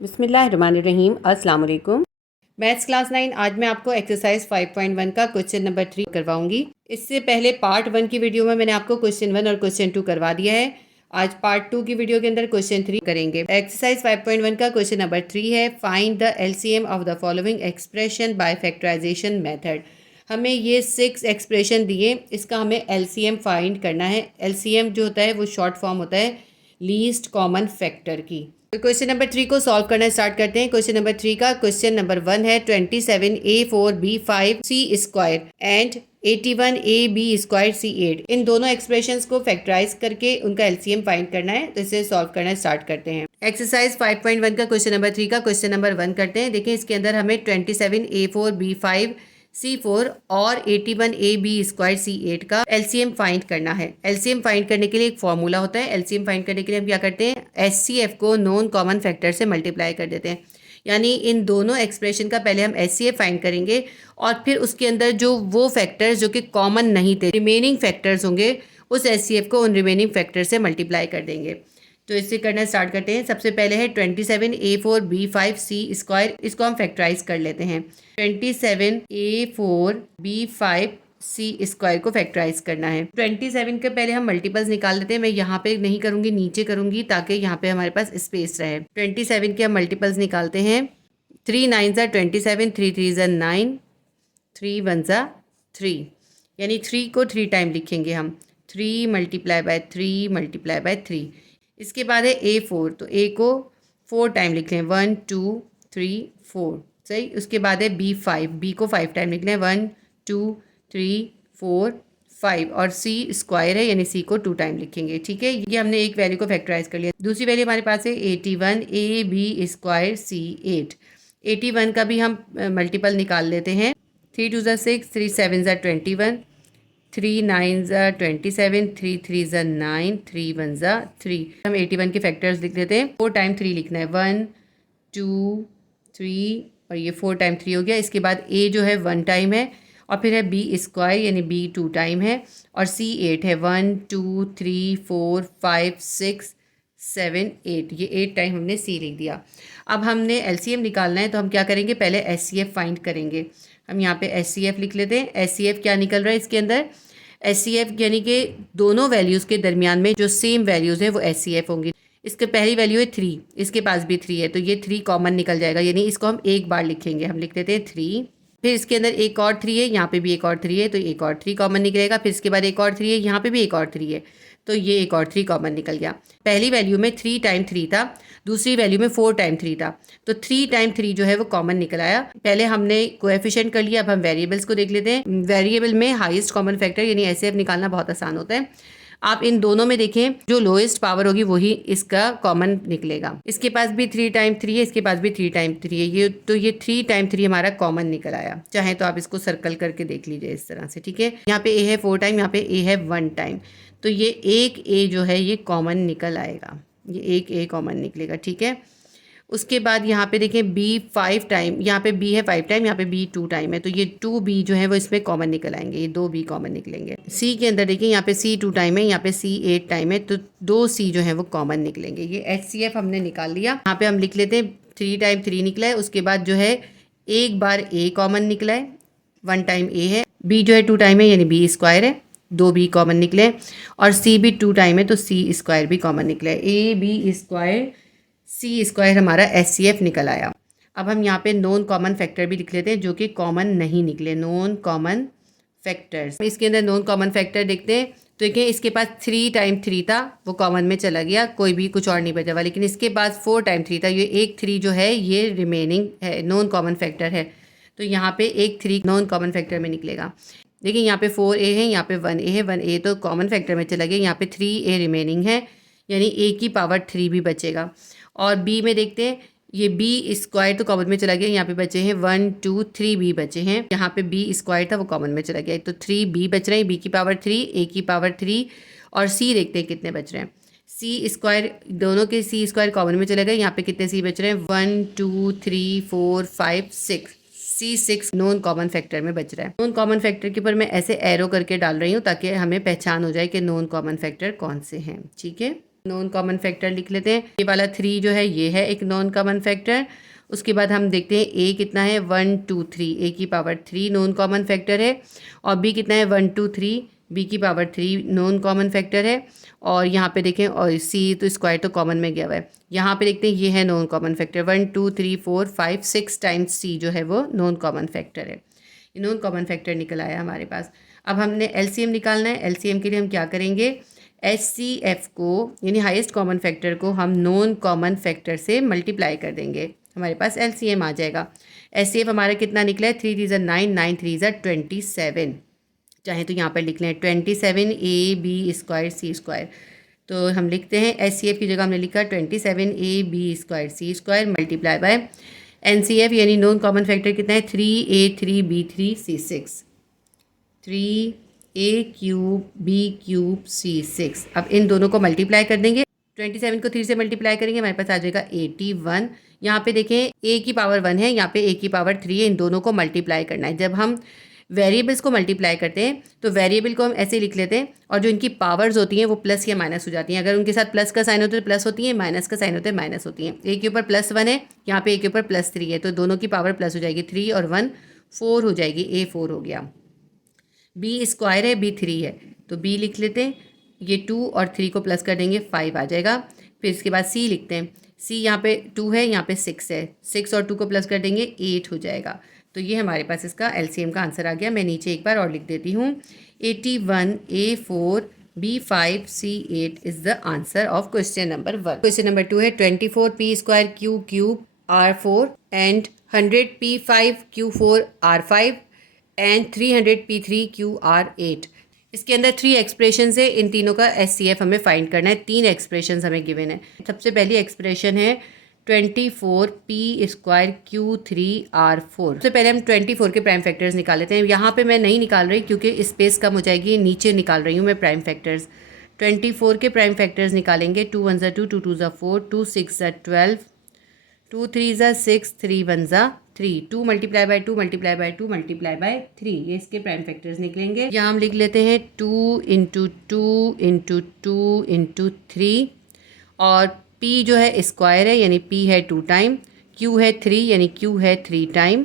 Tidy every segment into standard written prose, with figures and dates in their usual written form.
बिस्मिल्लाहिर्रहमानिर्रहीम। अस्सलाम वालेकुम। मैथ्स क्लास 9 आज मैं आपको एक्सरसाइज 5.1 का क्वेश्चन नंबर 3 करवाऊंगी। इससे पहले पार्ट 1 की वीडियो में मैंने आपको क्वेश्चन 1 और क्वेश्चन 2 करवा दिया है। आज पार्ट 2 की वीडियो के अंदर क्वेश्चन 3 करेंगे। एक्सरसाइज 5.1 का क्वेश्चन नंबर 3 है, find the LCM of the following expression by factorisation method. हमें ये 6 एक्सप्रेशन दिए, इसका हमें एलसीएम फाइंड करना है। एलसीएम जो होता है वो शॉर्ट फॉर्म होता है लीस्ट कॉमन फैक्टर की। तो क्वेश्चन नंबर 3 को सॉल्व करना स्टार्ट करते हैं। क्वेश्चन नंबर 3 का क्वेश्चन नंबर 1 है 27a4b5c² एंड 81ab²c8। इन दोनों एक्सप्रेशंस को फैक्टराइज करके उनका एलसीएम फाइंड करना है। तो इसे सॉल्व करना स्टार्ट करते हैं। एक्सरसाइज 5.1 का क्वेश्चन नंबर 3 का क्वेश्चन नंबर 1 करते हैं। देखिए इसके अंदर हमें 27a4b5c4 और 81ab²c8 का एलसीएम फाइंड करना है। एलसीएम फाइंड करने के लिए एक फॉर्मूला होता है। एलसीएम फाइंड करने के लिए हम क्या करते हैं, एचसीएफ को नॉन कॉमन फैक्टर से मल्टीप्लाई कर देते हैं। यानी इन दोनों एक्सप्रेशन का पहले हम एचसीएफ फाइंड करेंगे और फिर उसके अंदर जो वो फैक्टर्स जो कि कॉमन नहीं थे, रिमेनिंग फैक्टर्स होंगे, उस एचसीएफ को उन रिमेनिंग फैक्टर से मल्टीप्लाई कर देंगे। तो इससे करना स्टार्ट करते हैं। सबसे पहले है 27a4b5c², इसको हम फैक्टराइज कर लेते हैं। 27a4b5c² को फैक्टराइज करना है। 27 के पहले हम मल्टीपल्स निकाल लेते हैं। मैं यहाँ पे नहीं करूँगी, नीचे करूँगी ताकि यहाँ पे हमारे पास स्पेस रहे। 27 के हम मल्टीपल्स निकालते हैं। 3 9 27, 3 3 9, 3 1 3, यानी 3 को 3 टाइम लिखेंगे हम। 3 × 3 × 3। इसके बाद है A4, तो A को 4 टाइम लिख लें, 1 2 3 4, सही। उसके बाद है B5, B को 5 टाइम लिख लें, 1 2 3 4 5, और C² है यानी C को 2 टाइम लिखेंगे। ठीक है, ये हमने एक वैल्यू को फैक्टराइज कर लिया। दूसरी वैल्यू हमारे पास है 81ab²c8। 81 का भी हम मल्टीपल निकाल लेते हैं। 3 2 6, 3 7 21, 3 9 27, 3 3 9, 3 1 3। हम 81 के फैक्टर्स लिख देते हैं। 4 टाइम 3 लिखना है, 1 2 3, और ये 4 टाइम 3 हो गया। इसके बाद A जो है 1 टाइम है, और फिर है B² यानी B 2 टाइम है, और C 8 है, 1 2 3 4 5 6 7 8, ये 8 टाइम हमने C लिख दिया। अब हमने एलसीएम निकालना है, तो हम क्या करेंगे, पहले एचसीएफ फाइंड करेंगे। हम यहाँ पे एचसीएफ लिख लेते हैं। एचसीएफ क्या निकल रहा है इसके अंदर, एचसीएफ यानी कि दोनों वैल्यूज़ के दरमियान में जो सेम वैल्यूज़ हैं वो एचसीएफ होंगी। इसके पहली वैल्यू है 3, इसके पास भी 3 है, तो ये 3 कॉमन निकल जाएगा, यानी इसको हम एक बार लिखेंगे। हम लिख देते हैं 3। फिर इसके अंदर एक और 3 है, यहाँ पे भी एक और 3 है, तो एक और 3 कॉमन निकलेगा। फिर इसके बाद एक और 3 है, यहाँ पे भी एक और 3 है, तो ये एक और 3 कॉमन निकल गया। पहली वैल्यू में 3 टाइम 3 था, दूसरी वैल्यू में 4 टाइम 3 था, तो 3 टाइम 3 जो है वो कॉमन निकल आया। पहले हमने कोएफिशिएंट कर लिया, अब हम वेरिएबल्स को देख लेते हैं। वेरिएबल में हाईएस्ट कॉमन फैक्टर यानी एचसीएफ निकालना बहुत आसान होता है। आप इन दोनों में देखें, जो लोएस्ट पावर होगी वही इसका कॉमन निकलेगा। इसके पास भी 3 टाइम 3 है, इसके पास भी 3 टाइम 3 है, ये तो ये 3 टाइम 3 हमारा कॉमन निकल आया। चाहे तो आप इसको सर्कल करके देख लीजिए इस तरह से। ठीक है, यहाँ पे A है 4 टाइम, यहाँ पे A है 1 टाइम, तो ये एक A जो है ये कॉमन निकल आएगा, ये एक A कॉमन निकलेगा। ठीक है, उसके बाद यहाँ पे देखें B 5 टाइम, यहाँ पे B है 5 टाइम, यहाँ पे B 2 टाइम है, तो ये 2B जो है वो इसमें कॉमन निकल आएंगे, ये 2B कॉमन निकलेंगे। C के अंदर देखिए, यहाँ पे C 2 टाइम है, यहाँ पे C 8 टाइम है, तो 2C जो है वो कॉमन निकलेंगे। ये HCF हमने निकाल लिया। यहाँ पे हम लिख लेते हैं 3 टाइम 3 निकला है। उसके बाद जो है एक बार A कॉमन निकला है, 1 टाइम A है, B जो है 2 टाइम है यानी B² है, 2B कॉमन निकले, और C भी 2 टाइम है तो C² भी कॉमन निकला है। AB² C² हमारा एचसीएफ निकल आया। अब हम यहाँ पे नॉन कॉमन फैक्टर भी लिख लेते हैं जो कि कॉमन नहीं निकले, नॉन कॉमन फैक्टर्स। इसके अंदर नॉन कॉमन फैक्टर देखते हैं, तो देखिए इसके पास 3 टाइम 3 था, वो कॉमन में चला गया, कोई भी कुछ और नहीं बचा हुआ। लेकिन इसके पास 4 टाइम 3 था, ये एक 3 जो है ये रिमेनिंग है, नॉन कॉमन फैक्टर है, तो यहाँ पे एक 3 नॉन कॉमन फैक्टर में निकलेगा। देखिए यहाँ पे 4A है, यहाँ पे 1A है, 1A तो कॉमन फैक्टर में चला गया, यहाँ पे 3A रिमेनिंग है, यानी A की पावर 3 भी बचेगा। और B में देखते हैं, ये B² तो कॉमन में चला गया, यहाँ पे बचे हैं 1 2 3B बचे हैं, यहाँ पे B² था वो कॉमन में चला गया, तो 3B बच रहे हैं, B की पावर 3, A की पावर 3, और C देखते हैं कितने बच रहे हैं। C², दोनों के C² कॉमन में चले गए, यहाँ पे कितने C बच रहे हैं, 1 2 3 4 5 6, C6 नॉन कॉमन फैक्टर में बच रहा है। नॉन कॉमन फैक्टर के ऊपर मैं ऐसे एरो करके डाल रही हूँ ताकि हमें पहचान हो जाए कि नॉन कॉमन फैक्टर कौन से हैं। ठीक है, नॉन कॉमन फैक्टर लिख लेते हैं। ये वाला 3 जो है ये है एक नॉन कॉमन फैक्टर। उसके बाद हम देखते हैं a कितना है 1 2 3, a की पावर 3 नॉन कॉमन फैक्टर है। और b कितना है 1 2 3, b की पावर 3 नॉन कॉमन फैक्टर है। और यहाँ पे देखें और c तो स्क्वायर तो कॉमन में गया हुआ है। यहाँ पे देखते हैं ये है non common factor 1 2 3 4 5 6 times c जो है वो नॉन कॉमन फैक्टर है। ये नॉन कॉमन फैक्टर निकल आया हमारे पास। अब हमने एलसीएम निकालना है। एलसीएम के लिए हम क्या करेंगे, HCF को यानी हाईएस्ट कॉमन फैक्टर को हम नॉन कॉमन फैक्टर से मल्टीप्लाई कर देंगे, हमारे पास एलसीएम आ जाएगा। HCF हमारा कितना निकला है 3 3 ज़ा 9 9 3 ज़ा 27। चाहे तो यहाँ पर लिख लें 27 AB स्क्वायर C स्क्वायर। तो हम लिखते हैं HCF की जगह हमने लिखा 27 AB square C square multiply by NCF यानी नॉन कॉमन फैक्टर कितना है 3A 3B 3C6 3A cube B cube C6। अब इन दोनों को मल्टीप्लाई कर देंगे। 27 को 3 से मल्टीप्लाई करेंगे, हमारे पास आ जाएगा 81। यहाँ पे देखें a की पावर 1 है, यहाँ पे a की पावर 3 है। इन दोनों को मल्टीप्लाई करना है। जब हम वेरिएबल्स को मल्टीप्लाई करते हैं तो वेरिएबल को हम ऐसे लिख लेते हैं और जो इनकी पावर्स होती हैं वो प्लस या माइनस हो जाती हैं। अगर उनके साथ प्लस का साइन होता है तो प्लस होती है, माइनस का साइन होता है माइनस होती हैं। a के ऊपर +1 है, यहाँ पे a के ऊपर +3 है, तो दोनों की पावर प्लस हो जाएगी। 3 और 1 4 हो जाएगी, a 4 हो गया। b स्क्वायर है, b 3 है, तो b लिख लेते हैं। ये 2 और 3 को प्लस कर देंगे 5 आ जाएगा। फिर इसके बाद c लिखते हैं। c यहाँ पे 2 है, यहाँ पे 6 है, 6 और 2 को प्लस कर देंगे 8 हो जाएगा। तो ये हमारे पास इसका एलसीएम का आंसर आ गया। मैं नीचे एक बार और लिख देती हूँ 81 A4 B5 C8 is the answer of question number 1। Question number 2 है 24 P square Q cube R4 and 100 P5 Q4 R5 and 300 P3 QR8। इसके अंदर 3 एक्सप्रेशन है, इन तीनों का HCF हमें फाइंड करना है। 3 एक्सप्रेशन हमें गिवन है। सबसे पहली एक्सप्रेशन है 24 P स्क्वायर Q3 R4। सबसे पहले हम 24 के प्राइम फैक्टर्स निकाल लेते हैं। यहाँ पे मैं नहीं निकाल रही क्योंकि स्पेस कम हो जाएगी, नीचे निकाल रही हूँ मैं प्राइम फैक्टर्स। 24 के प्राइम फैक्टर्स निकालेंगे 2 1 ज़ा 2 2 2 ज़ा 4 2 6 ज़ा 12 2 3 ज़ा 6 3 1 ज़ा 3 2 multiply by 2 multiply by 2 multiply by 3, ये इसके प्राइम फैक्टर्स निकलेंगे। यहाँ हम लिख लेते हैं 2 इंटू 2 इंटू 2 इंटू 3 और p जो है स्क्वायर है यानी p है 2 टाइम, q है 3 यानी q है 3 टाइम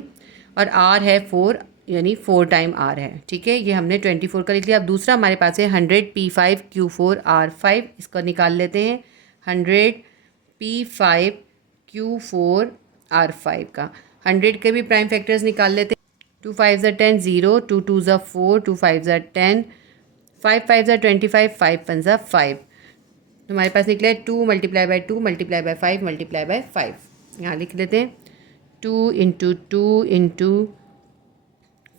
और r है 4 यानी 4 टाइम r है। ठीक है, ये हमने 24 का लिख लिया। अब दूसरा हमारे पास है 100 P5 Q4 R5, इसको निकाल लेते हैं। 100 P5 Q4 R5 का 100 के भी प्राइम फैक्टर्स निकाल लेते हैं। 2 5 ज़ा 10 0 2 2 ज़ा 4 2 5 ज़ा 10 5 5 ज़ा 25 5 1 ज़ा 5। हमारे पास निकला है 2 multiply by 2 multiply by 5 multiply by 5। यहाँ लिख लेते हैं 2 इंटू 2 इंटू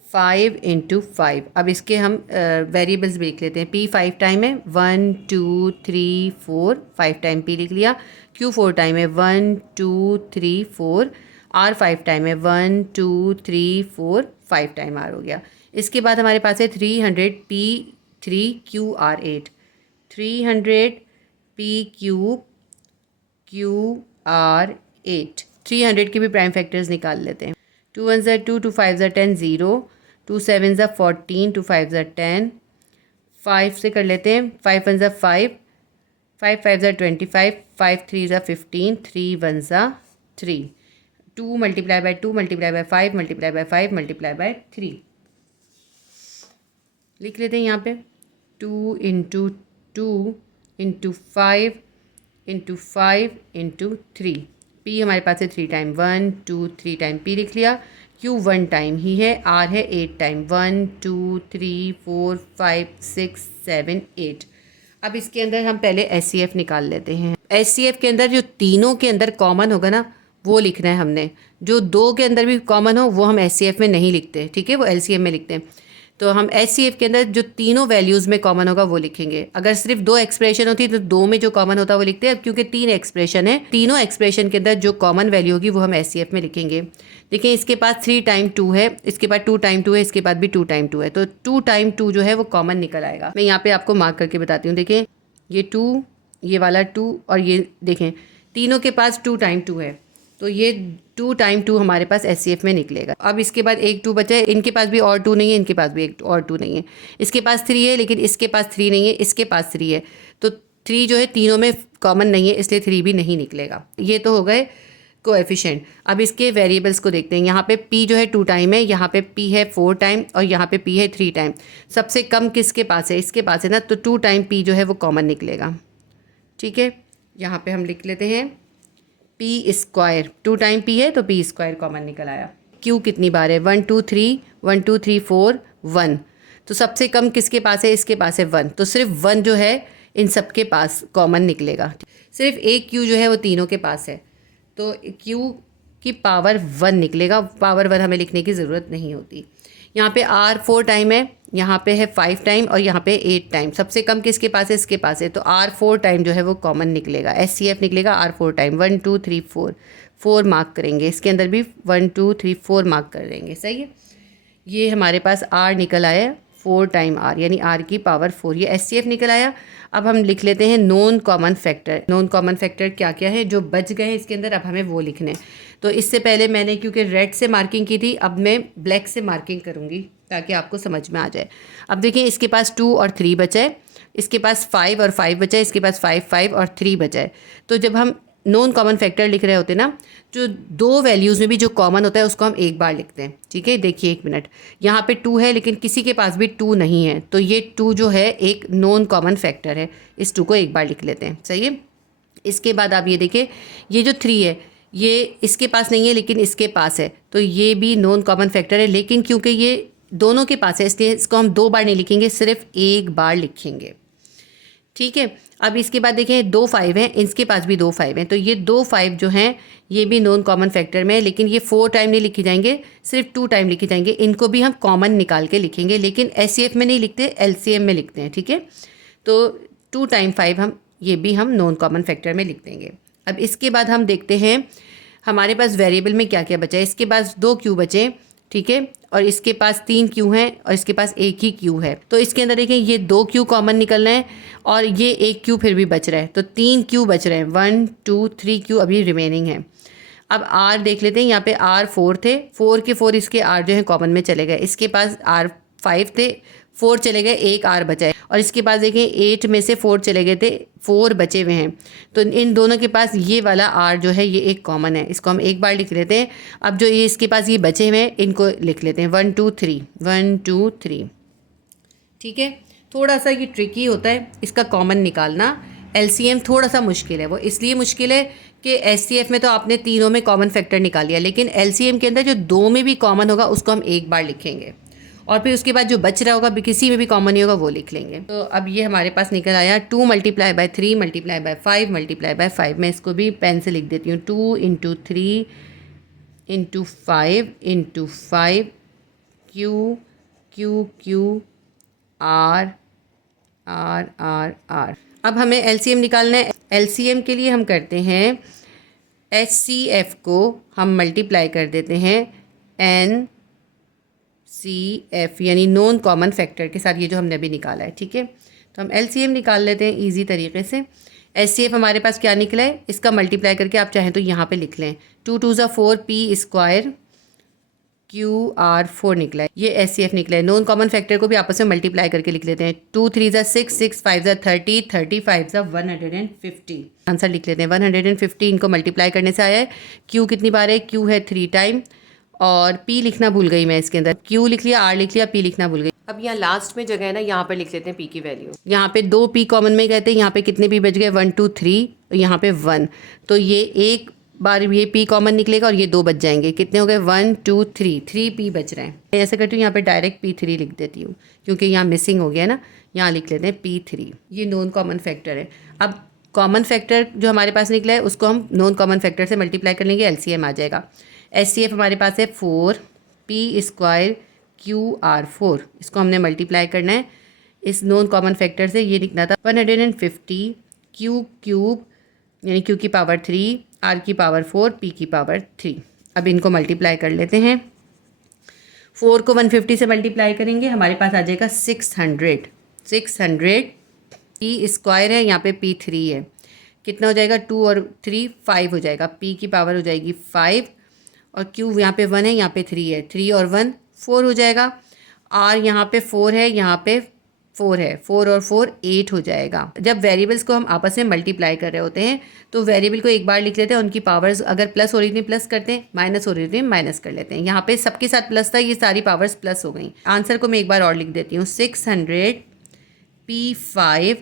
5 इंटू 5। अब इसके हम वेरिएबल्स भी लिख लेते हैं। p 5 टाइम है 1 2 3 4 5 टाइम p लिख लिया। q 4 टाइम है 1 2 3 4 r 5 टाइम है 1 2 3 4 5 टाइम r हो गया। इसके बाद हमारे पास है 300 p 3 q r 8 300 p cube QR8। 300 के भी प्राइम फैक्टर्स निकाल लेते हैं। 2 1 ज़ा 2 2 5 ज़ा 10 0 2 7 ज़ा 14 2 5 ज़ा 10 5 से कर लेते हैं। 5 1 ज़ा 5 5 5 ज़ा 25 5 3 ज़ा 15 3 1 ज़ा 3 2 multiply by 2 multiply by 5 multiply by 5 multiply by 3 लिख लेते हैं। यहाँ पे 2 into 2 into 5 into 5 into 3। p हमारे पास है 3 टाइम 1 2 3 टाइम p लिख लिया। q 1 टाइम ही है, r है 8 टाइम 1 2 3 4 5 6 7 8। अब इसके अंदर हम पहले HCF निकाल लेते हैं। HCF के अंदर जो तीनों के अंदर कॉमन होगा ना वो लिखना है हमने। जो 2 के अंदर भी कॉमन हो वो हम HCF में नहीं लिखते, ठीक है, वो LCM में लिखते हैं। तो हम HCF के अंदर जो तीनों वैल्यूज़ में कॉमन होगा वो लिखेंगे। अगर सिर्फ 2 एक्सप्रेशन होती तो 2 में जो कॉमन होता है वो लिखते हैं। अब क्योंकि 3 एक्सप्रेशन है, तीनों एक्सप्रेशन के अंदर जो कॉमन वैल्यू होगी वो हम HCF में लिखेंगे। देखिए इसके पास 3 टाइम 2 है, इसके बाद 2 टाइम 2 है, इसके बाद भी 2 टाइम 2 है, तो 2 टाइम 2 जो है वो कॉमन निकल आएगा। मैं यहाँ पे आपको मार्क करके बताती हूँ। देखें ये 2, ये वाला 2 और ये देखें तीनों के पास 2 टाइम 2 है, तो ये 2 टाइम 2 हमारे पास HCF में निकलेगा। अब इसके बाद एक 2 बचा है, इनके पास भी और 2 नहीं है, इनके पास भी एक और 2 नहीं है, इसके पास 3 है लेकिन इसके पास 3 नहीं है, इसके पास 3 है, तो 3 जो है तीनों में कॉमन नहीं है, इसलिए 3 भी नहीं निकलेगा। ये तो हो गए कोएफिशिएंट। अब इसके वेरिएबल्स को देखते हैं। यहाँ पे p जो है 2 टाइम है, यहाँ पे p है 4 टाइम और यहाँ पे p है 3 टाइम। सबसे कम किसके पास है? इसके पास है ना, तो 2 टाइम p जो है वो कॉमन निकलेगा। ठीक है, यहाँ पे हम लिख लेते हैं p स्क्वायर, 2 टाइम p है तो p स्क्वायर कॉमन निकल आया। q कितनी बार है? 1 2 3, 1 2 3 4 1। तो सबसे कम किसके पास है? इसके पास है 1, तो सिर्फ 1 जो है इन सब के पास कॉमन निकलेगा। सिर्फ एक q जो है वो तीनों के पास है, तो q की पावर 1 निकलेगा। पावर 1 हमें लिखने की ज़रूरत नहीं होती। यहाँ पे r 4 टाइम है, यहाँ पे है 5 टाइम और यहाँ पे 8 टाइम। सबसे कम किसके पास है? इसके पास है, तो r 4 टाइम जो है वो कॉमन निकलेगा। SCF निकलेगा r 4 टाइम। 1 2 3 4 मार्क करेंगे, इसके अंदर भी 1 2 3 4 मार्क कर देंगे। सही है, ये हमारे पास r निकल आया 4 टाइम r, यानी r की पावर 4, ये SCF निकल आया। अब हम लिख लेते हैं non common factor. Non common factor क्या क्या है जो बच गए हैं इसके अंदर, अब हमें वो लिखने हैं। तो इससे पहले मैंने क्योंकि रेड से मार्किंग की थी, अब मैं ब्लैक से मार्किंग करूँगी ताकि आपको समझ में आ जाए। अब देखिए, इसके पास 2 और 3 बचा है, इसके पास 5 और 5 बचा है, इसके पास 5 5 और 3 बचा है। तो जब हम नॉन कॉमन फैक्टर लिख रहे होते हैं ना, जो दो वैल्यूज़ में भी जो कॉमन होता है उसको हम एक बार लिखते हैं। ठीक है, देखिए 1 मिनट, यहाँ पे 2 है लेकिन किसी के पास भी 2 नहीं है, तो ये 2 जो है एक नॉन कॉमन फैक्टर है। इस 2 को एक बार लिख लेते हैं। सही है, इसके बाद आप ये देखिए, ये जो 3 है ये इसके पास नहीं है लेकिन इसके पास है, तो ये भी नॉन कॉमन फैक्टर है। लेकिन क्योंकि ये दोनों के पास है इसलिए इसको हम 2 बार नहीं लिखेंगे, सिर्फ एक बार लिखेंगे। ठीक है, अब इसके बाद देखें 2 5 हैं, इसके पास भी 2 5 हैं, तो ये 2 5 जो हैं ये भी नॉन कॉमन फैक्टर में है, लेकिन ये 4 टाइम नहीं लिखे जाएंगे, सिर्फ 2 टाइम लिखे जाएंगे। इनको भी हम कॉमन निकाल के लिखेंगे, लेकिन SCF में नहीं लिखते, LCM में लिखते हैं। ठीक है, तो 2 टाइम 5 ये भी हम नॉन कॉमन फैक्टर में लिख देंगे। अब इसके बाद हम देखते हैं हमारे पास वेरिएबल में क्या क्या बचा है। इसके पास 2 क्यू बचे, ठीक है, और इसके पास 3 क्यू हैं और इसके पास 1 ही क्यू है। तो इसके अंदर देखिए ये 2 क्यू कॉमन निकलना है और ये 1 क्यू फिर भी बच रहा है, तो 3 क्यू बच रहे हैं। 1 2 3 क्यू अभी रिमेनिंग है। अब R देख लेते हैं, यहाँ पे R 4 थे, 4 के 4 इसके R जो है कॉमन में चले गए। इसके पास R 5 थे, 4 चले गए, 1 R बचा है। और इसके पास देखें 8 में से 4 चले गए थे, 4 बचे हुए हैं। तो इन दोनों के पास ये वाला R जो है ये एक कॉमन है, इसको हम एक बार लिख लेते हैं। अब जो ये इसके पास ये बचे हुए हैं इनको लिख लेते हैं 1 2 3 1 2 3। ठीक है, थोड़ा सा ये ट्रिकी होता है इसका कॉमन निकालना। LCM थोड़ा सा मुश्किल है, वो इसलिए मुश्किल है कि SCF में तो आपने तीनों में कॉमन फैक्टर निकाल लिया, लेकिन LCM के अंदर जो 2 में भी कॉमन होगा उसको हम एक बार लिखेंगे और फिर उसके बाद जो बच रहा होगा किसी में भी कॉमन नहीं होगा वो लिख लेंगे। तो अब ये हमारे पास निकल आया 2 × 3 × 5 × 5। मैं इसको भी पेन से लिख देती हूँ, 2 × 3 × 5 × 5 Q Q Q R R R R। अब हमें LCM निकालना है। LCM के लिए हम करते हैं HCF को हम मल्टीप्लाई कर देते हैं NCF यानी नॉन कॉमन फैक्टर के साथ, ये जो हमने अभी निकाला है। ठीक है, तो हम LCM निकाल लेते हैं इजी तरीके से। HCF हमारे पास क्या निकला है, इसका मल्टीप्लाई करके आप चाहें तो यहाँ पे लिख लें, 2 2 4 P स्क्वायर QR 4 निकला है, ये SCF निकला है। नॉन कॉमन फैक्टर को भी आपस में मल्टीप्लाई करके लिख लेते हैं, 2 3 6 6 5 30 30 5 150। आंसर लिख लेते हैं 150। इनको मल्टीप्लाई करने से आया है। Q कितनी बार है, Q है 3 टाइम, और P लिखना भूल गई मैं इसके अंदर, Q लिख लिया, R लिख लिया, P लिखना भूल गई। अब यहाँ लास्ट में जगह है ना, यहाँ पर लिख लेते हैं P की वैल्यू। यहाँ पे 2 P कॉमन में गए थे, यहाँ पे कितने P बच गए, 1 2 3, यहाँ पे 1, तो ये एक बार ये P कॉमन निकलेगा और ये 2 बच जाएंगे। कितने हो गए, 1 2 3, 3 P बच रहे हैं। मैं ऐसे करती हूँ, यहाँ पे डायरेक्ट P3 लिख देती हूँ क्योंकि यहाँ मिसिंग हो गया ना, यहाँ लिख लेते हैं P3। ये नॉन कॉमन फैक्टर है। अब कॉमन फैक्टर जो हमारे पास निकला है उसको हम नॉन कॉमन फैक्टर से मल्टीप्लाई कर लेंगे, LCM आ जाएगा। SCF हमारे पास है 4 P स्क्वायर QR 4, इसको हमने मल्टीप्लाई करना है इस नॉन कॉमन फैक्टर से। ये लिखना था 150 Q क्यूब यानी Q की पावर 3, R की पावर 4, P की पावर 3। अब इनको मल्टीप्लाई कर लेते हैं। 4 को 150 से मल्टीप्लाई करेंगे, हमारे पास आ जाएगा 600। P स्क्वायर है, यहाँ पे P3 है, कितना हो जाएगा, 2 और 3 5 हो जाएगा। P की पावर हो जाएगी 5 और Q यहाँ पे 1 है, यहाँ पे 3 है, 3 और 1 4 हो जाएगा। R यहाँ पे 4 है, यहाँ पे 4 है, 4 और 4 8 हो जाएगा। जब वेरिएबल्स को हम आपस में मल्टीप्लाई कर रहे होते हैं तो वेरिएबल को एक बार लिख लेते हैं, उनकी पावर्स अगर प्लस हो रही थी प्लस करते हैं, माइनस हो रही थी माइनस कर लेते हैं। यहाँ पे सबके साथ प्लस था, ये सारी पावर्स प्लस हो गई। आंसर को मैं एक बार और लिख देती हूँ, 600 P5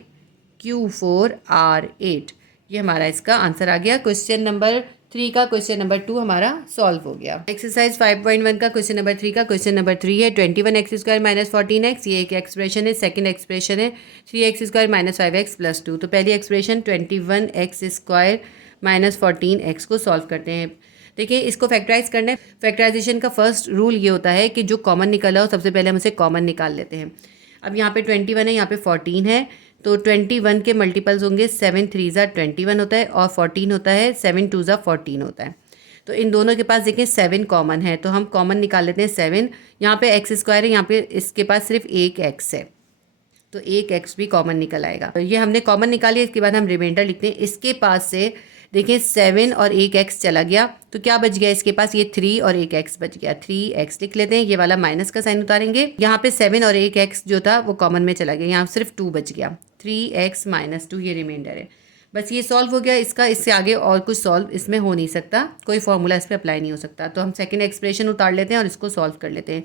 Q4 R8। ये हमारा इसका आंसर आ गया। क्वेश्चन नंबर 3 का क्वेश्चन नंबर 2 हमारा सॉल्व हो गया। एक्सरसाइज 5.1 का क्वेश्चन नंबर 3 का क्वेश्चन नंबर 3 है 21x² माइनस 14x। ये एक एक्सप्रेशन है। सेकंड एक्सप्रेशन है 3x² माइनस 5x प्लस 2। तो पहली एक्सप्रेशन 21x² माइनस 14x को सॉल्व करते हैं। देखिए, इसको फैक्टराइज करना है। फैक्टराइजेशन का फर्स्ट रूल ये होता है कि जो कॉमन निकला हो सबसे पहले हम उसे कॉमन निकाल लेते हैं। अब यहाँ पे 21 है, यहाँ पे 14 है, तो 21 के मल्टीपल्स होंगे 7 3 ज़ा 21 होता है और 14 होता है 7 2 ज़ा 14 होता है। तो इन दोनों के पास देखिए 7 कॉमन है, तो हम कॉमन निकाल लेते हैं 7। यहाँ पे x² है, यहाँ पे इसके पास सिर्फ एक x है, तो एक x भी कॉमन निकल आएगा। तो ये हमने कॉमन निकाली। इसके बाद हम रिमाइंडर लिखते हैं। इसके पास से देखिए 7 और एक x चला गया, तो क्या बच गया इसके पास, ये 3 और एक x बच गया। 3x लिख लेते हैं, ये वाला माइनस का साइन उतारेंगे। यहाँ पे 7 और एक x जो था वो कॉमन में चला गया, यहाँ सिर्फ 2 बच गया। 3x माइनस 2 ये रिमाइंडर है। बस ये सॉल्व हो गया इसका। इससे आगे और कुछ सॉल्व इसमें हो नहीं सकता, कोई फॉर्मूला इस पर अप्लाई नहीं हो सकता। तो हम सेकेंड एक्सप्रेशन उतार लेते हैं और इसको सॉल्व कर लेते हैं।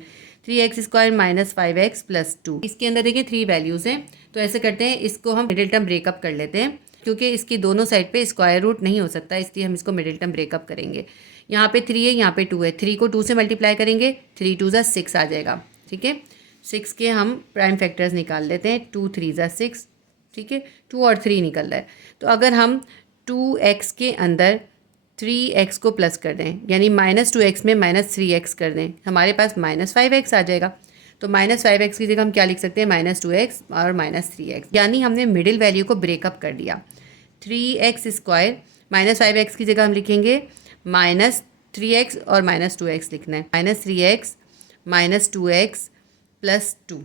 3x² minus 5x plus 2। इसके अंदर देखिए 3 वैल्यूज़ हैं, तो ऐसे करते हैं, इसको हम मिडिल टर्म ब्रेकअप कर लेते हैं, क्योंकि इसकी दोनों साइड पे स्क्वायर रूट नहीं हो सकता, इसलिए हम इसको मिडिल टर्म ब्रेकअप करेंगे। यहाँ पे 3 है, यहाँ पे 2 है, 3 को 2 से मल्टीप्लाई करेंगे, 3 2 ज़ा 6 आ जाएगा। ठीक है, 6 के हम प्राइम फैक्टर्स निकाल लेते हैं। 2 3 ज़ा 6, ठीक है, 2 और 3 निकल रहा है। तो अगर हम 2x के अंदर 3x को प्लस कर दें, यानी माइनस 2x में माइनस 3x कर दें, हमारे पास माइनस 5x आ जाएगा। तो माइनस 5x की जगह हम क्या लिख सकते हैं, माइनस 2x और माइनस 3x, यानी हमने मिडिल वैल्यू को ब्रेकअप कर दिया। 3x² माइनस 5x की जगह हम लिखेंगे माइनस 3x और माइनस 2x लिखना है। Minus 3x minus 2x plus 2।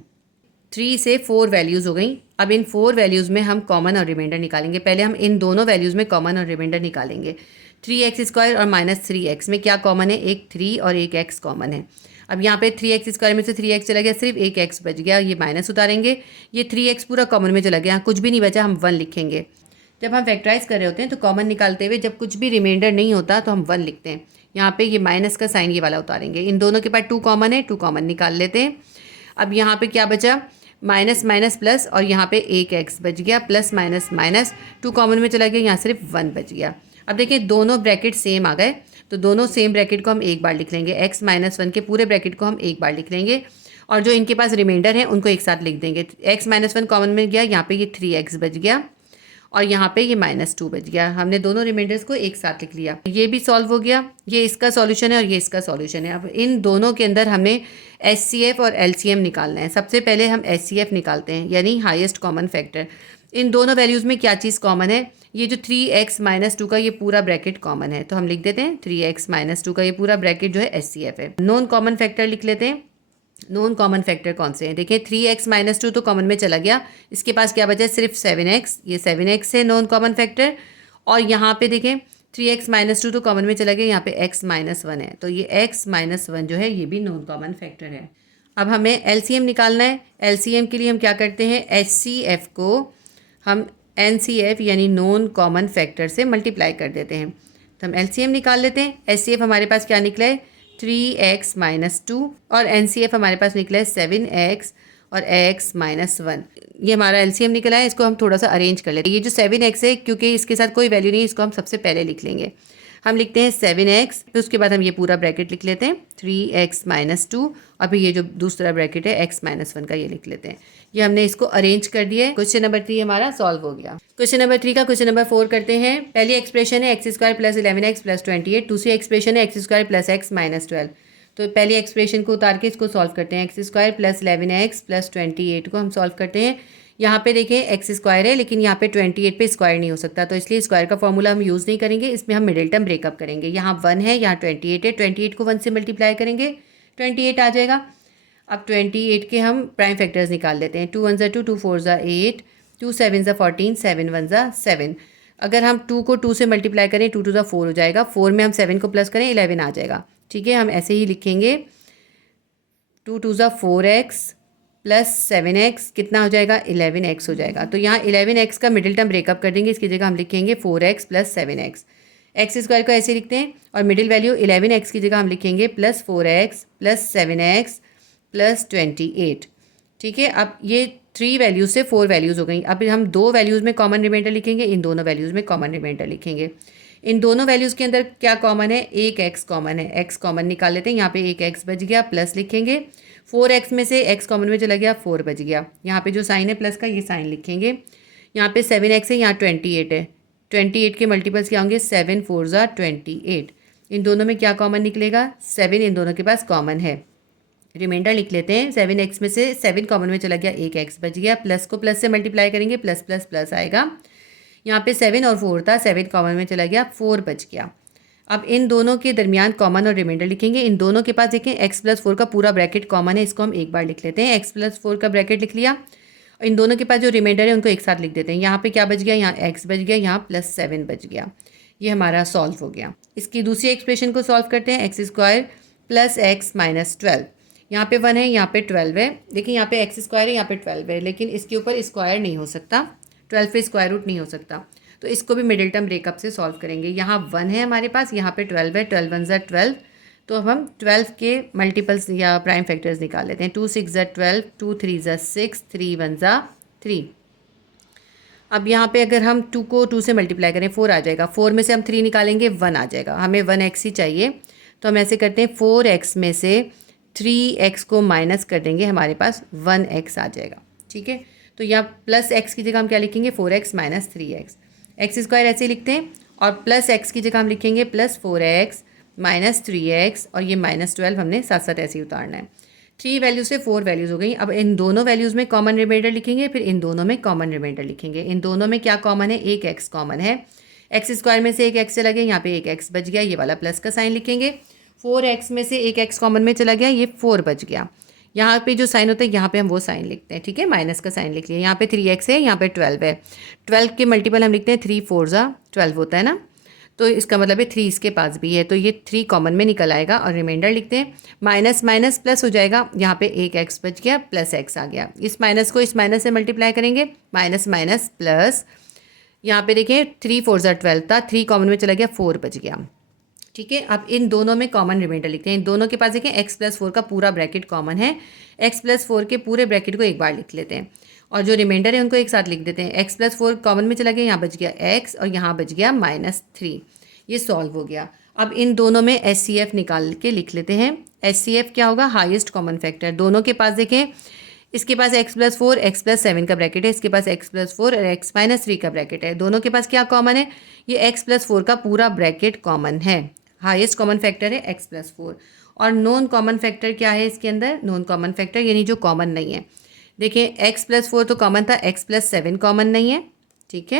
3 से 4 वैल्यूज़ हो गई। अब इन 4 वैल्यूज़ में हम कॉमन और रिमाइंडर निकालेंगे। पहले हम इन दोनों वैल्यूज़ में कॉमन और रिमाइंडर निकालेंगे। 3x² और माइनस 3x में क्या कॉमन है, एक 3 और एक x कॉमन है। अब यहाँ पे 3x² में से 3x चला गया, सिर्फ एक x बच गया, ये माइनस उतारेंगे। ये 3x पूरा कॉमन में चला गया, यहाँ कुछ भी नहीं बचा, हम 1 लिखेंगे। जब हम फैक्टराइज कर रहे होते हैं तो कॉमन निकालते हुए जब कुछ भी रिमाइंडर नहीं होता तो हम 1 लिखते हैं। यहाँ पे ये माइनस का साइन ये वाला उतारेंगे। इन दोनों के पास 2 कॉमन है, 2 कॉमन निकाल लेते हैं। अब यहाँ पे क्या बचा, माइनस माइनस प्लस, और यहाँ पे एक x बच गया, प्लस माइनस माइनस, 2 कॉमन में चला गया, यहाँ सिर्फ 1 बच गया। अब देखिए दोनों ब्रैकेट सेम आ गए, तो दोनों सेम ब्रैकेट को हम एक बार लिख लेंगे। x माइनस 1 के पूरे ब्रैकेट को हम एक बार लिख लेंगे, और जो इनके पास रिमाइंडर है उनको एक साथ लिख देंगे। x माइनस 1 कॉमन में गया, यहाँ पे ये 3x बच गया, और यहाँ पे ये माइनस 2 बच गया। हमने दोनों रिमाइंडर्स को एक साथ लिख लिया, ये भी सॉल्व हो गया। ये इसका सॉल्यूशन है और ये इसका सॉल्यूशन है। अब इन दोनों के अंदर हमें HCF और LCM निकालना है। सबसे पहले हम HCF निकालते हैं, यानी हाईएस्ट कॉमन फैक्टर। इन दोनों वैल्यूज़ में क्या चीज़ कॉमन है, ये जो 3x माइनस 2 का ये पूरा ब्रैकेट कॉमन है, तो हम लिख देते हैं 3x माइनस 2 का ये पूरा ब्रैकेट जो है HCF है। नॉन कॉमन फैक्टर लिख लेते हैं। नॉन कॉमन फैक्टर कौन से हैं, देखिए 3x माइनस 2 तो कॉमन में चला गया, इसके पास क्या बचा है, सिर्फ 7x, ये 7x है नॉन कॉमन फैक्टर। और यहाँ पे देखें 3x माइनस 2 तो कॉमन में चला गया, यहाँ पे x माइनस 1 है, तो ये x माइनस 1 जो है ये भी नॉन कॉमन फैक्टर है। अब हमें LCM निकालना है। LCM के लिए हम क्या करते हैं, HCF को हम NCF यानी नॉन कॉमन फैक्टर से मल्टीप्लाई कर देते हैं, तो हम LCM निकाल लेते हैं। HCF हमारे पास क्या निकला है, 3x माइनस 2, और NCF हमारे पास निकला है 7x और x माइनस 1। ये हमारा LCM निकला है। इसको हम थोड़ा सा अरेंज कर लेते हैं। ये जो 7x है, क्योंकि इसके साथ कोई वैल्यू नहीं, इसको हम सबसे पहले लिख लेंगे। हम लिखते हैं 7x, फिर उसके बाद हम ये पूरा ब्रैकेट लिख लेते हैं 3x माइनस 2, और फिर ये जो दूसरा ब्रैकेट है x माइनस 1 का ये लिख लेते हैं। ये हमने इसको अरेंज कर दिया है। क्वेश्चन नंबर 3 हमारा सॉल्व हो गया। क्वेश्चन नंबर 3 का क्वेश्चन नंबर 4 करते हैं। पहली एक्सप्रेशन है x² प्लस 11x प्लस 28। दूसरी एक्सप्रेशन है x² प्लस x माइनस 12। तो पहली एक्सप्रेशन को उतार के इसको सॉल्व करते हैं। x² प्लस 11x प्लस 28 को हम सॉल्व करते हैं। यहाँ पे देखें x² है, लेकिन यहाँ पे 28 पे स्क्वायर नहीं हो सकता, तो इसलिए स्क्वायर का फॉर्मूला हम यूज़ नहीं करेंगे। इसमें हम मिडिल टर्म ब्रेकअप करेंगे। यहाँ 1 है, यहाँ 28 है, 28 को 1 से मल्टीप्लाई करेंगे, 28 आ जाएगा। अब 28 के हम प्राइम फैक्टर्स निकाल लेते हैं। 2 1 ज़ा 2, 2 4 ज़ा 8, 2 7 ज़ा 14, 7 1 ज़ा 7। अगर हम 2 को 2 से मल्टीप्लाई करें, 2 2 ज़ा 4 हो जाएगा, 4 में हम 7 को प्लस करें, 11 आ जाएगा। ठीक है, हम ऐसे ही लिखेंगे 2 2 ज़ा 4x प्लस 7x कितना हो जाएगा 11x हो जाएगा। तो यहाँ 11x का मिडिल टर्म ब्रेकअप कर देंगे, इसकी जगह हम लिखेंगे 4x plus 7x। X square को ऐसे लिखते हैं और मिडिल वैल्यू 11x की जगह हम लिखेंगे plus 4x plus 7x plus 28। ठीक है, अब ये 3 वैल्यूज से 4 वैल्यूज़ हो गई। अब हम 2 वैल्यूज़ में कॉमन रिमाइंडर लिखेंगे, इन दोनों वैल्यूज़ में कॉमन रिमाइंडर लिखेंगे। इन दोनों वैल्यूज़ के अंदर क्या कॉमन है, एक x कॉमन है, x कॉमन निकाल लेते हैं। यहाँ पे एक x बच गया, प्लस लिखेंगे 4x में से x कॉमन में चला गया 4 बच गया। यहाँ पे जो साइन है प्लस का ये साइन लिखेंगे। यहाँ पे 7x है, यहाँ 28 है, 28 के मल्टीपल्स क्या होंगे 7 4 ज़ा 28। इन दोनों में क्या कॉमन निकलेगा 7, इन दोनों के पास कॉमन है। रिमाइंडर लिख लेते हैं, 7x में से 7 कॉमन में चला गया, एक x बच गया, प्लस को प्लस से मल्टीप्लाई करेंगे, प्लस प्लस प्लस आएगा। यहाँ पे 7 और 4 था, 7 कॉमन में चला गया, 4 बच गया। अब इन दोनों के दरमियान कॉमन और रिमाइंडर लिखेंगे। इन दोनों के पास देखें x प्लस 4 का पूरा ब्रैकेट कॉमन है, इसको हम एक बार लिख लेते हैं। x प्लस 4 का ब्रैकेट लिख लिया। इन दोनों के पास जो रिमाइंडर है उनको एक साथ लिख देते हैं। यहाँ पे क्या बच गया, यहाँ x बच गया, यहाँ प्लस 7 बच गया। ये हमारा सॉल्व हो गया। इसकी दूसरी एक्सप्रेशन को सॉल्व करते हैं, x square plus x minus 12। यहाँ पे 1 है, यहाँ पे 12 है। देखिए यहाँ पे एक्स स्क्वायर है, यहाँ पे 12 है, लेकिन इसके ऊपर स्क्वायर नहीं हो सकता, 12 पे स्क्वायर रूट नहीं हो सकता। तो इसको भी मिडिल टर्म ब्रेकअप से सॉल्व करेंगे। यहाँ 1 है हमारे पास, यहाँ पे 12 है, 12 1 ज़ा 12। तो अब हम 12 के मल्टीपल्स या प्राइम फैक्टर्स निकाल लेते हैं। 2 6 ज़ा 12, 2 3 ज़ा 6, 3 1 ज़ा 3। अब यहाँ पे अगर हम 2 को 2 से मल्टीप्लाई करें 4 आ जाएगा, 4 में से हम 3 निकालेंगे 1 आ जाएगा। हमें 1x ही चाहिए, तो हम ऐसे करते हैं 4x में से 3x को माइनस कर देंगे, हमारे पास 1x आ जाएगा। ठीक है, तो यहाँ प्लस x की जगह हम क्या लिखेंगे 4x minus 3x। X square ऐसे लिखते हैं और प्लस x की जगह हम लिखेंगे प्लस 4x माइनस 3x, और ये माइनस 12 हमने साथ साथ ऐसे ही उतारना है। 3 वैल्यू से 4 वैल्यूज़ हो गई। अब इन दोनों वैल्यूज़ में कॉमन रिमाइंडर लिखेंगे, फिर इन दोनों में कॉमन रिमाइंडर लिखेंगे। इन दोनों में क्या कॉमन है, एक x कॉमन है। एक्स स्क्वायर में से एक x चला गया, यहाँ पे एक x बच गया, ये वाला प्लस का साइन लिखेंगे। 4x में से एक x कॉमन में चला गया, ये 4 बच गया। यहाँ पे जो साइन होता है यहाँ पे हम वो साइन लिखते हैं। ठीक है, माइनस का साइन लिख लिया। यहाँ पे 3x है, यहाँ पे 12 है। 12 के मल्टीपल हम लिखते हैं 3 4 ज़ा 12 होता है ना, तो इसका मतलब है 3 इसके पास भी है, तो ये 3 कॉमन में निकल आएगा। और रिमाइंडर लिखते हैं, माइनस माइनस प्लस हो जाएगा, यहाँ पे एक x बच गया, प्लस x आ गया। इस माइनस को इस माइनस से मल्टीप्लाई करेंगे, माइनस माइनस प्लस। यहाँ पे देखिए 3 4 ज़ा 12 था, 3 कॉमन में चला गया, 4 बच गया। ठीक है, अब इन दोनों में कॉमन रिमाइंडर लिखते हैं। इन दोनों के पास देखें x प्लस 4 का पूरा ब्रैकेट कॉमन है, x प्लस 4 के पूरे ब्रैकेट को एक बार लिख लेते हैं, और जो रिमाइंडर है उनको एक साथ लिख देते हैं। x प्लस 4 कॉमन में चला गया, यहाँ बच गया x, और यहाँ बच गया माइनस 3। ये सॉल्व हो गया। अब इन दोनों में HCF निकाल के लिख लेते हैं। HCF क्या होगा, हाईएस्ट कॉमन फैक्टर। दोनों के पास देखें, इसके पास x प्लस 4 x प्लस 7 का ब्रैकेट है, इसके पास x प्लस 4 और x माइनस 3 का ब्रैकेट है। दोनों के पास क्या कॉमन है, ये x प्लस 4 का पूरा ब्रैकेट कॉमन है। हाईएस्ट कॉमन फैक्टर है x प्लस 4। और नॉन कॉमन फैक्टर क्या है इसके अंदर, नॉन कॉमन फैक्टर यानी जो कॉमन नहीं है। देखिए x प्लस 4 तो कॉमन था, x प्लस 7 कॉमन नहीं है। ठीक है,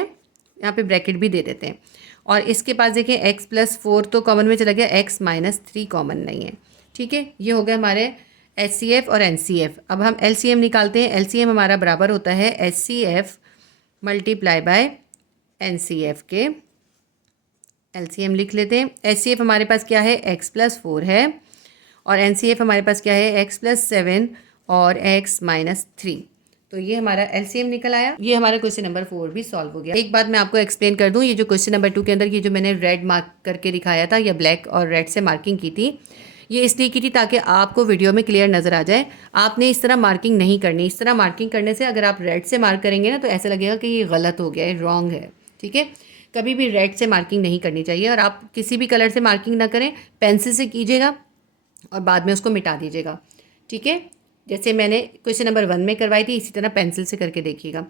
यहाँ पे ब्रैकेट भी दे देते हैं। और इसके पास देखिए x प्लस 4 तो कॉमन में चला गया, x माइनस 3 कॉमन नहीं है। ठीक है, ये हो गए हमारे HCF और NCF। अब हम LCM निकालते हैं। LCM हमारा बराबर होता है HCF मल्टीप्लाई बाय NCF के। LCM लिख लेते हैं। HCF हमारे पास क्या है, x प्लस 4 है, और NCF हमारे पास क्या है, x प्लस 7 और x माइनस 3। तो ये हमारा LCM निकल आया। ये हमारा क्वेश्चन नंबर 4 भी सॉल्व हो गया। एक बात मैं आपको एक्सप्लेन कर दूं, ये जो क्वेश्चन नंबर 2 के अंदर ये जो मैंने रेड मार्क करके दिखाया था या ब्लैक और रेड से मार्किंग की थी, ये इसलिए की थी ताकि आपको वीडियो में क्लियर नज़र आ जाए। आपने इस तरह मार्किंग नहीं करनी। इस तरह मार्किंग करने से अगर आप रेड से मार्क करेंगे ना तो ऐसा लगेगा कि ये गलत हो गया है, रॉन्ग है। ठीक है, कभी भी रेड से मार्किंग नहीं करनी चाहिए, और आप किसी भी कलर से मार्किंग ना करें, पेंसिल से कीजिएगा और बाद में उसको मिटा दीजिएगा। ठीक है, जैसे मैंने क्वेश्चन नंबर 1 में करवाई थी, इसी तरह पेंसिल से करके देखिएगा।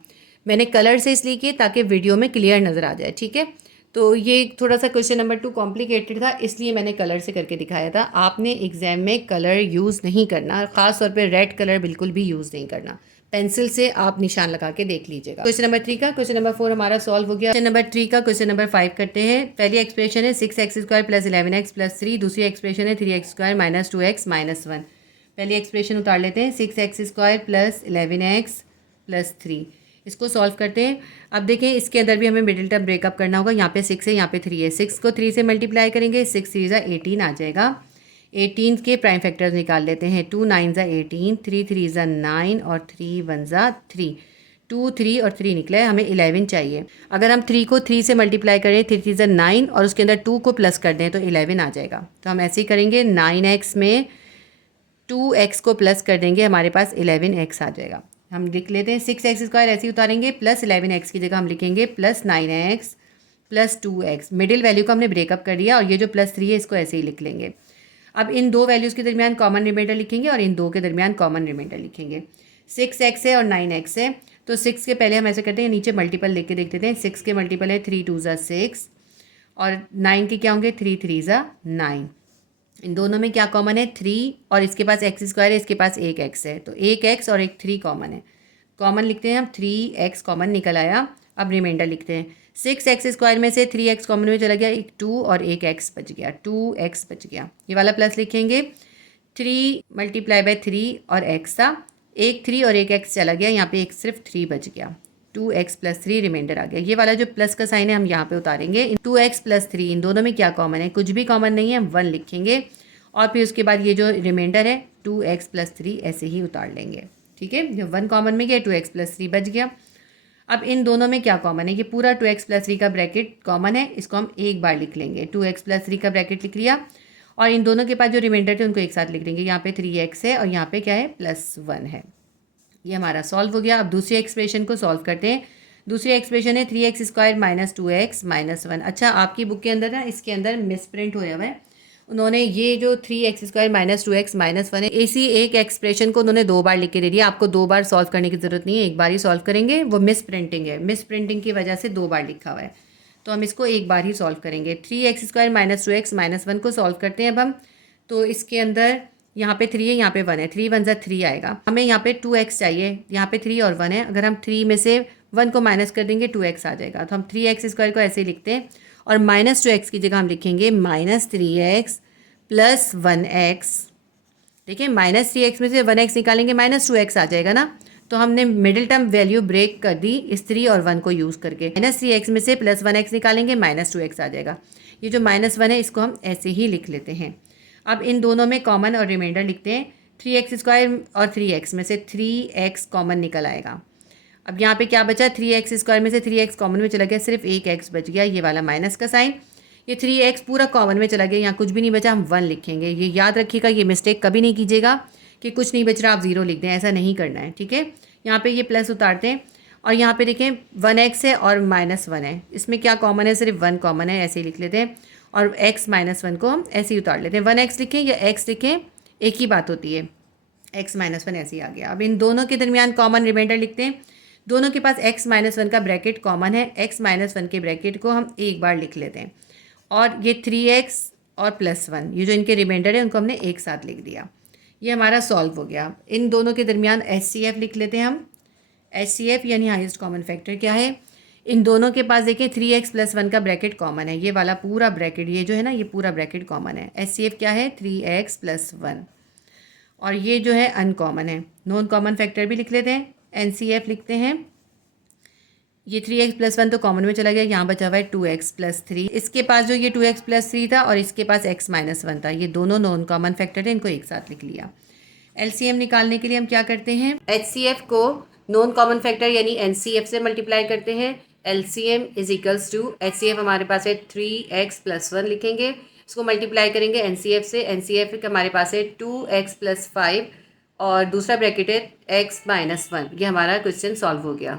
मैंने कलर से इसलिए किए ताकि वीडियो में क्लियर नज़र आ जाए। ठीक है, तो ये थोड़ा सा क्वेश्चन नंबर 2 कॉम्प्लिकेटेड था, इसलिए मैंने कलर से करके दिखाया था। आपने एग्जाम में कलर यूज़ नहीं करना, ख़ास तौर पे रेड कलर बिल्कुल भी यूज़ नहीं करना। पेंसिल से आप निशान लगा के देख लीजिएगा। क्वेश्चन नंबर 3 का क्वेश्चन नंबर 4 हमारा सॉल्व हो गया। क्वेश्चन नंबर 3 का क्वेश्चन नंबर 5 करते हैं। पहली एक्सप्रेशन है 6x square plus 11x plus 3। दूसरी एक्सप्रेशन है 3x square minus 2x minus 1। पहली एक्सप्रेशन उतार लेते हैं, 6x square plus 11x plus 3। इसको सॉल्व करते हैं। अब देखें इसके अंदर भी हमें मिडिल टर्म ब्रेकअप करना होगा। यहाँ पे 6 है, यहाँ पे 3 है। 6 को 3 से मल्टीप्लाई करेंगे, 6 3 ज़ा 18 आ जाएगा। 18 के प्राइम फैक्टर्स निकाल लेते हैं। 2 9 ज़ा 18, 3 3 ज़ा 9 और 3 1 ज़ा 3। 2 3 और 3 निकला है, हमें 11 चाहिए। अगर हम 3 को 3 से मल्टीप्लाई करें, 3 3 ज़ा 9 और उसके अंदर 2 को प्लस कर दें तो 11 आ जाएगा। तो हम ऐसे ही करेंगे, 9x में 2x को प्लस कर देंगे, हमारे पास 11x आ जाएगा। हम लिख लेते हैं 6x² ऐसे ही उतारेंगे, प्लस 11x की जगह हम लिखेंगे plus 9x plus 2x। Middle value को हमने ब्रेकअप कर दिया और ये जो प्लस 3 है इसको ऐसे ही लिख लेंगे। अब इन दो वैल्यूज़ के दरमियान कॉमन रिमाइंडर लिखेंगे और इन दो के दरमियान कॉमन रिमाइंडर लिखेंगे। 6x है और 9x है, तो 6 के पहले हम ऐसे करते हैं, नीचे मल्टीपल लिख के देख देते हैं। 6 के मल्टीपल है 3 2 ज़ा 6 और 9 के क्या होंगे 3 3 ज़ा 9। इन दोनों में क्या कॉमन है 3 और इसके पास x² है, इसके पास एक x है, तो एक x और एक 3 कॉमन है। कॉमन लिखते हैं हम, 3x कॉमन निकल आया। अब रिमाइंडर लिखते हैं, 6x² में से 3x कॉमन में चला गया, एक 2 और एक x बच गया, 2x बच गया। ये वाला प्लस लिखेंगे, 3 मल्टीप्लाई बाय 3 और x था, एक 3 और एक x चला गया, यहाँ पे एक सिर्फ 3 बच गया, 2x प्लस 3 रिमाइंडर आ गया। ये वाला जो प्लस का साइन है हम यहाँ पे उतारेंगे। 2x प्लस 3 इन दोनों में क्या कॉमन है, कुछ भी कॉमन नहीं है, 1 लिखेंगे और फिर उसके बाद ये जो रिमाइंडर है 2x प्लस 3 ऐसे ही उतार लेंगे। ठीक है, जो 1 कॉमन में गया 2x प्लस 3 बच गया। अब इन दोनों में क्या कॉमन है, ये पूरा 2x प्लस 3 का ब्रैकेट कॉमन है, इसको हम एक बार लिख लेंगे। 2x प्लस 3 का ब्रैकेट लिख लिया और इन दोनों के पास जो रिमाइंडर थे उनको एक साथ लिख देंगे। यहाँ पे 3x है और यहाँ पे क्या है प्लस 1 है। ये हमारा सॉल्व हो गया। अब दूसरी एक्सप्रेशन को सॉल्व करते हैं। दूसरी एक्सप्रेशन है 3x² माइनस 2x माइनस 1। अच्छा, आपकी बुक के अंदर ना इसके अंदर मिस प्रिंट हो हुआ है, उन्होंने ये जो 3x² माइनस 2x माइनस 1 है, इसी एक एक्सप्रेशन को उन्होंने दो बार लिख के दे दिया। आपको दो बार सॉल्व करने की ज़रूरत नहीं है, एक बार ही सॉल्व करेंगे। वो मिस प्रिंटिंग है, मिस प्रिंटिंग की वजह से दो बार लिखा हुआ है, तो हम इसको एक बार ही सॉल्व करेंगे। 3x² माइनस 2x माइनस 1 को सॉल्व करते हैं अब हम। तो इसके अंदर यहाँ पे 3 है, यहाँ पे 1 है, 3 1 ज़ा 3 आएगा। हमें यहाँ पे 2x चाहिए, यहाँ पे 3 और 1 है, अगर हम 3 में से 1 को माइनस कर देंगे 2x आ जाएगा। तो हम 3x² को ऐसे ही लिखते हैं और माइनस 2x की जगह हम लिखेंगे माइनस 3x प्लस 1x। देखिए, माइनस 3x में से 1x निकालेंगे माइनस 2x आ जाएगा ना, तो हमने मिडिल टर्म वैल्यू ब्रेक कर दी इस 3 और 1 को यूज़ करके। माइनस 3x में से प्लस 1x निकालेंगे माइनस 2x आ जाएगा। ये जो माइनस 1 है इसको हम ऐसे ही लिख लेते हैं। अब इन दोनों में कॉमन और रिमाइंडर लिखते हैं। 3x² और 3x में से 3x कॉमन निकल आएगा। अब यहाँ पे क्या बचा, 3x² में से 3x कॉमन में चला गया, सिर्फ एक x बच गया, ये वाला माइनस का साइन। ये 3x पूरा कॉमन में चला गया, यहाँ कुछ भी नहीं बचा, हम 1 लिखेंगे। ये याद रखिएगा, ये मिस्टेक कभी नहीं कीजिएगा कि कुछ नहीं बच रहा आप 0 लिख दें, ऐसा नहीं करना है। ठीक है, यहाँ पे ये प्लस उतारते हैं और यहाँ पे देखें 1x है और माइनस 1 है, इसमें क्या कॉमन है, सिर्फ 1 कॉमन है, ऐसे ही लिख लेते हैं। और x माइनस 1 को हम ऐसे ही उतार लेते हैं। 1x लिखें या x लिखें एक ही बात होती है, x माइनस 1 ऐसे ही आ गया। अब इन दोनों के दरमियान कॉमन रिमाइंडर लिखते हैं। दोनों के पास x माइनस 1 का ब्रैकेट कॉमन है, x माइनस 1 के ब्रैकेट को हम एक बार लिख लेते हैं और ये 3x और प्लस 1 ये जो इनके रिमाइंडर है उनको हमने एक साथ लिख दिया। ये हमारा सॉल्व हो गया। इन दोनों के दरमियान HCF लिख लेते हैं हम। HCF यानी हाईएस्ट कॉमन फैक्टर क्या है, इन दोनों के पास देखिए 3x प्लस 1 का ब्रैकेट कॉमन है, ये वाला पूरा ब्रैकेट, ये जो है ना ये पूरा ब्रैकेट कॉमन है। HCF क्या है 3x प्लस 1 और ये जो है अनकॉमन है। नॉन कॉमन फैक्टर भी लिख लेते हैं, NCF लिखते हैं। ये 3x प्लस 1 तो कॉमन में चला गया, यहाँ बचा हुआ है 2x प्लस 3। इसके पास जो ये 2x प्लस 3 था और इसके पास x माइनस 1 था, ये दोनों नॉन कॉमन फैक्टर है, इनको एक साथ लिख लिया। LCM निकालने के लिए हम क्या करते हैं, HCF को नॉन कॉमन फैक्टर यानी NCF से मल्टीप्लाई करते हैं। LCM is equals to, HCF हमारे पास है 3x प्लस 1 लिखेंगे, इसको मल्टीप्लाई करेंगे NCF से। NCF हमारे पास है 2x प्लस 5 और दूसरा ब्रैकेट है x माइनस 1। ये हमारा क्वेश्चन सॉल्व हो गया।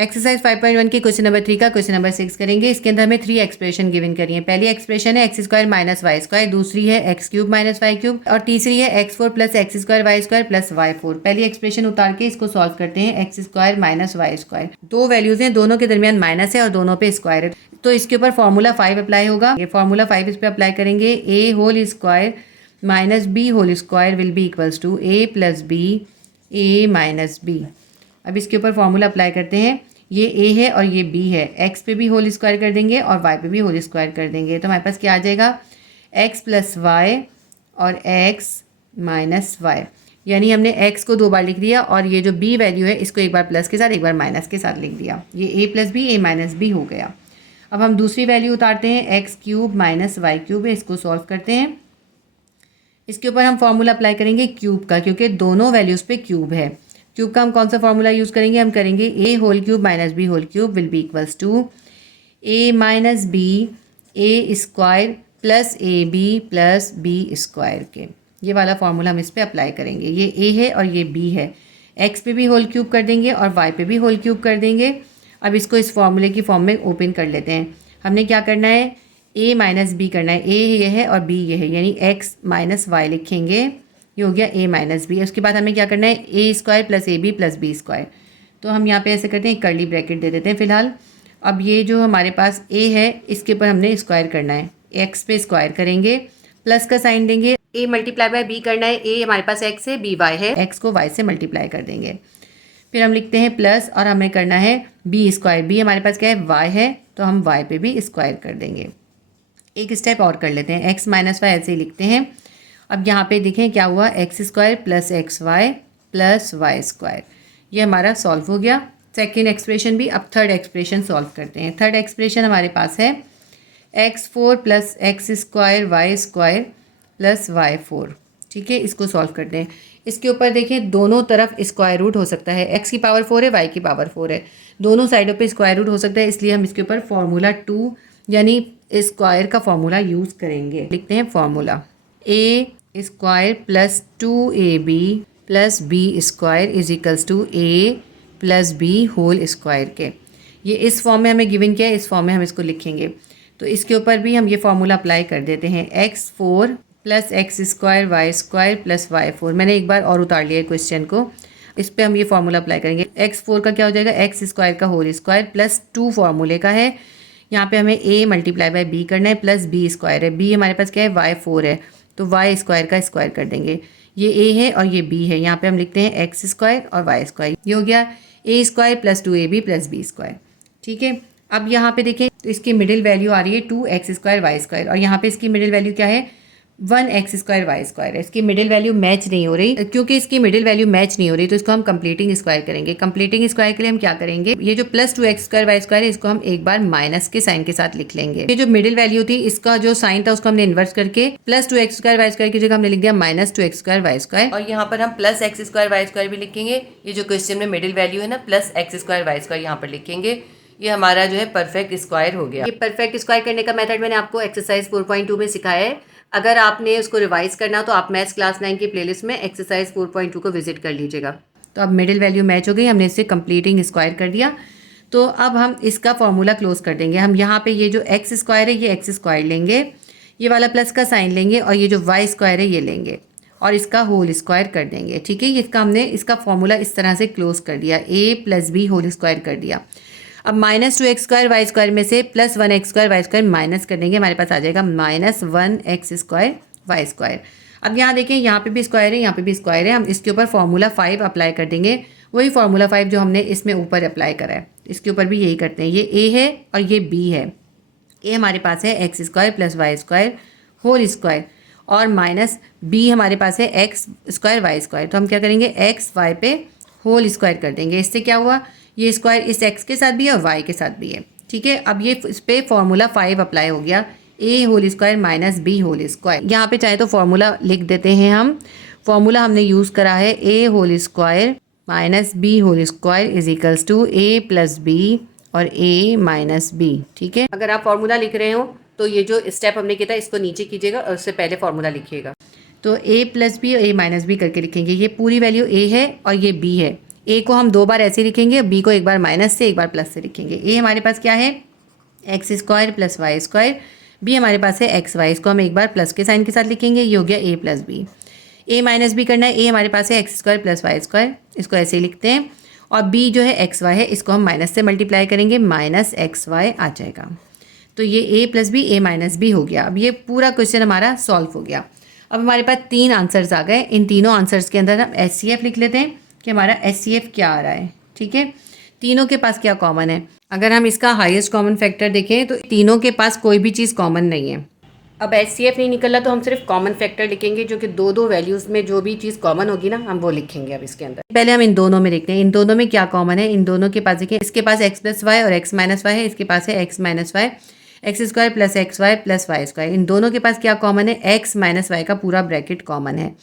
एक्सरसाइज 5.1 की क्वेश्चन नंबर 3 का क्वेश्चन नंबर 6 करेंगे। इसके अंदर हमें 3 एक्सप्रेशन गिवन करी है। पहली एक्सप्रेशन है x² माइनस y², दूसरी है x³ माइनस y³ और तीसरी है x4 plus x² y² plus y4। पहली एक्सप्रेशन उतार के इसको सॉल्व करते हैं। x² माइनस y², दो वैल्यूज हैं, दोनों के दरमियान माइनस है और दोनों पे स्क्वायर है, तो इसके ऊपर फॉर्मूला 5 अप्लाई होगा। ये फॉर्मूला 5 इस पर अप्लाई करेंगे। a whole square minus b whole square will be equals to a plus b a minus b। अब इसके ऊपर फॉर्मूला अप्लाई करते हैं। ये a है और ये b है, x पे भी होल स्क्वायर कर देंगे और y पे भी होल स्क्वायर कर देंगे, तो हमारे पास क्या आ जाएगा x प्लस y और x माइनस y। यानी हमने x को दो बार लिख दिया और ये जो b वैल्यू है इसको एक बार प्लस के साथ एक बार माइनस के साथ लिख दिया। ये a plus b a minus b हो गया। अब हम दूसरी वैल्यू उतारते हैं, x³ माइनस y³ है, इसको सॉल्व करते हैं। इसके ऊपर हम फॉर्मूला अप्लाई करेंगे क्यूब का, क्योंकि दोनों वैल्यूज़ पे क्यूब है। क्यूब का हम कौन सा फॉर्मूला यूज़ करेंगे, हम करेंगे a whole cube minus b whole cube will be equals to a minus b a square plus a b plus b square के। ये वाला फॉर्मूला हम इस पर अप्लाई करेंगे। ये ए है और ये बी है, एक्स पे भी होल क्यूब कर देंगे और वाई पे भी होल क्यूब कर देंगे। अब इसको इस फॉर्मूले की फॉर्म में ओपन कर लेते हैं। हमने क्या करना है, ए माइनस बी करना है। ए ये है और बी ये है, यानी एक्स माइनस वाई लिखेंगे, ये हो गया ए माइनस बी। उसके बाद हमें क्या करना है, a square plus a b plus b square. तो हम यहाँ पे ऐसे करते हैं, कर्ली ब्रैकेट दे देते हैं फ़िलहाल। अब ये जो हमारे पास ए है इसके ऊपर हमने स्क्वायर करना है, एक्स पे स्क्वायर करेंगे, प्लस का साइन देंगे, ए मल्टीप्लाई बाय बी करना है। ए हमारे पास एक्स है, बी वाई है, एक्स को वाई से मल्टीप्लाई कर देंगे। फिर हम लिखते हैं प्लस और हमें करना है बी स्क्वायर। बी हमारे पास क्या है, वाई है, तो हम वाई पे भी स्क्वायर कर देंगे। एक स्टेप और कर लेते हैं, एक्स माइनस वाई ऐसे ही लिखते हैं। अब यहाँ पे देखें क्या हुआ, x square plus x y plus y square. ये हमारा सॉल्व हो गया सेकेंड एक्सप्रेशन भी। अब थर्ड एक्सप्रेशन सॉल्व करते हैं। थर्ड एक्सप्रेशन हमारे पास है x4 plus x square y square plus y four. ठीक है, इसको सॉल्व करते हैं। इसके ऊपर देखें दोनों तरफ स्क्वायर रूट हो सकता है, x की पावर 4 है, y की पावर 4 है, दोनों साइडों पे स्क्वायर रूट हो सकता है, इसलिए हम इसके ऊपर फॉर्मूला 2 यानी स्क्वायर का फॉर्मूला यूज़ करेंगे। लिखते हैं formula a square plus 2ab प्लस b square is equals to a plus b whole square के। ये इस फॉर्म में हमें गिवन किया है, इस फॉर्म में हम इसको लिखेंगे। तो इसके ऊपर भी हम ये फॉर्मूला अप्लाई कर देते हैं, x4 plus x square y square plus y four. मैंने एक बार और उतार लिया है क्वेश्चन को, इस पर हम ये फॉर्मूला अप्लाई करेंगे। x4 का क्या हो जाएगा, एक्स स्क्वायर का होल स्क्वायर प्लस 2 फॉर्मूले का है, यहाँ पे हमें a मल्टीप्लाई बाय b करना है प्लस b स्क्वायर है। b हमारे पास क्या है, y4 है, तो y स्क्वायर का स्क्वायर कर देंगे। ये a है और ये b है, यहाँ पे हम लिखते हैं एक्स स्क्वायर और y स्क्वायर। ये हो गया a square plus 2ab plus b square. ठीक है, अब यहाँ पे देखें तो इसकी मिडिल वैल्यू आ रही है 2x स्क्वायर वाई स्क्वायर, और यहाँ पे इसकी मिडिल वैल्यू क्या है, 1x स्क्वायर वाई स्क्वायर है। इसकी मिडिल वैल्यू मैच नहीं हो रही, क्योंकि इसकी मिडिल वैल्यू मैच नहीं हो रही तो इसको हम कंप्लीटिंग स्क्वायर करेंगे। कंप्लीटिंग स्क्वायर के लिए हम क्या करेंगे, ये जो plus 2x square y square है इसको हम एक बार माइनस के साइन के साथ लिख लेंगे। ये जो मिडिल वैल्यू थी इसका जो साइन था उसको हमने इन्वर्स करके plus 2x square y square की जगह हमने लिख दिया minus 2x square y square, और यहाँ पर हम plus x square y square भी लिखेंगे। ये जो क्वेश्चन में मिडिल वैल्यू है ना, plus x square y square यहाँ पर लिखेंगे। ये हमारा जो है परफेक्ट स्क्वायर हो गया। ये परफेक्ट स्क्वायर करने का मेथड मैंने आपको एक्सरसाइज 4.2 में सिखाया है। अगर आपने उसको रिवाइज करना तो आप मैथ्स क्लास 9 की प्लेलिस्ट में एक्सरसाइज 4.2 को विजिट कर लीजिएगा। तो अब मिडिल वैल्यू मैच हो गई, हमने इसे कंप्लीटिंग स्क्वायर कर दिया। तो अब हम इसका फॉर्मूला क्लोज कर देंगे। हम यहाँ पे ये जो एक्स स्क्वायर है ये एक्स स्क्वायर लेंगे, ये वाला प्लस का साइन लेंगे, और ये जो वाई स्क्वायर है ये लेंगे और इसका होल स्क्वायर कर देंगे। ठीक है, इसका हमने इसका फॉर्मूला इस तरह से क्लोज कर दिया, a plus b whole square कर दिया। अब minus 2x square y square में से plus 1x square y square minus कर देंगे, हमारे पास आ जाएगा minus 1x square y square. अब यहाँ देखें, यहाँ पे भी स्क्वायर है, यहाँ पे भी स्क्वायर है, हम इसके ऊपर फॉर्मूला 5 अप्लाई कर देंगे, वही फॉर्मूला 5 जो हमने इसमें ऊपर अप्लाई करा है इसके ऊपर भी यही करते हैं। ये a है और ये b है। a हमारे पास है x square plus y square whole square, और माइनस b हमारे पास है एक्स स्क्वायर वाई स्क्वायर। तो हम क्या करेंगे, एक्स वाई पे होल स्क्वायर कर देंगे। इससे क्या हुआ, ये स्क्वायर इस x के साथ भी है और y के साथ भी है। ठीक है, अब ये इस पे फॉर्मूला 5 अप्लाई हो गया, a whole square minus b whole square. यहाँ पे चाहे तो फॉर्मूला लिख देते हैं हम। फॉर्मूला हमने यूज़ करा है a whole square minus b whole square is equals to a plus b और a माइनस b। ठीक है, अगर आप फॉर्मूला लिख रहे हो तो ये जो स्टेप हमने किया था इसको नीचे कीजिएगा और उससे पहले फॉर्मूला लिखिएगा। तो a प्लस बी और a माइनस बी करके लिखेंगे। ये पूरी वैल्यू a है और ये b है। a को हम 2 बार ऐसे लिखेंगे, b को एक बार माइनस से एक बार प्लस से लिखेंगे। a हमारे पास क्या है, x square plus y square, b हमारे पास है एक्स वाई, इसको हम एक बार प्लस के साइन के साथ लिखेंगे, ये हो गया a plus b. a minus b करना है, a हमारे पास है x square plus y square, इसको ऐसे ही लिखते हैं, और b जो है एक्स वाई है इसको हम माइनस से मल्टीप्लाई करेंगे, माइनस एक्स वाई आ जाएगा। तो ये a plus b a minus b हो गया। अब ये पूरा क्वेश्चन हमारा सॉल्व हो गया। अब हमारे पास 3 आंसर्स आ गए। इन तीनों आंसर्स के अंदर हम HCF लिख लेते हैं कि हमारा HCF क्या आ रहा है। ठीक है, तीनों के पास क्या कॉमन है। अगर हम इसका हाईएस्ट कॉमन फैक्टर देखें तो तीनों के पास कोई भी चीज़ कॉमन नहीं है। अब HCF नहीं निकला तो हम सिर्फ कॉमन फैक्टर लिखेंगे, जो कि दो वैल्यूज़ में जो भी चीज़ कॉमन होगी ना हम वो लिखेंगे। अब इसके अंदर पहले हम इन दोनों में देखते हैं, इन दोनों में क्या कॉमन है। इन दोनों के पास देखिए, इसके पास x प्लस वाई और x माइनस वाई है, इसके पास है x minus y, x square plus x y plus y square, इन दोनों के पास क्या कॉमन है, एक्स माइनस वाई का पूरा ब्रैकेट कॉमन है।